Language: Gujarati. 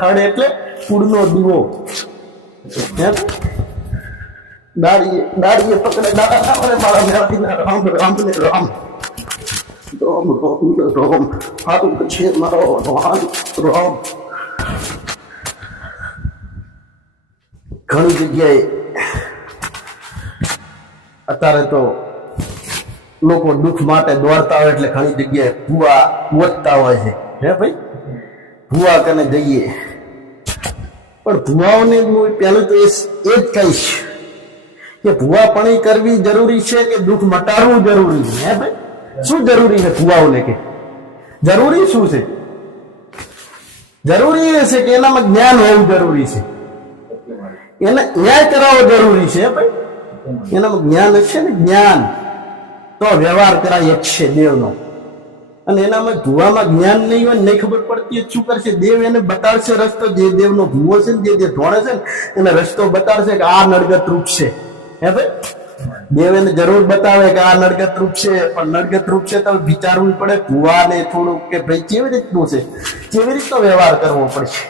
થડ એટલે કુળનો દીવો. દાડીએ પકડે દાડા મારા મેળવીને રામ રામ ને રામ રામ રામ રામ હારું છે મારો રામ રામ. ઘણી જગ્યાએ અત્યારે તો લોકો દુઃખ માટે દોડતા હોય એટલે ઘણી જગ્યાએ ભૂવા ગોતતા હોય છે. હે ભાઈ, ભૂવા કને જઈએ, પણ ભૂવાઓને હું પહેલું તો એ જ કહીશ કે ભૂવાપણી કરવી જરૂરી છે કે દુઃખ મટાડવું જરૂરી છે? હે ભાઈ, શું જરૂરી છે ભૂવાઓને? કે જરૂરી શું છે? જરૂરી એ છે કે એનામાં જ્ઞાન હોવું જરૂરી છે, એને ન્યાય કરાવવો જરૂરી છે. ભાઈ, એનામાં જ્ઞાન હશે ને, જ્ઞાન તો વ્યવહાર કરાય એક છે દેવનો. અને એનામાં ભૂવામાં જ્ઞાન નહીં હોય, નહીં ખબર પડતી શું કરશે? દેવ એને બતાડશે રસ્તો. જે દેવનો ભૂવો છે ને, જે ઢોળે છે ને, એને રસ્તો બતાડશે કે આ નડગત રૂપ છે. હે ભાઈ, દેવ એને જરૂર બતાવે કે આ નડગત રૂપ છે, પણ નડગત રૂપ છે તો વિચારવું પડે ભૂવાને થોડું કે ભાઈ કેવી રીતનું છે, કેવી રીતનો વ્યવહાર કરવો પડશે.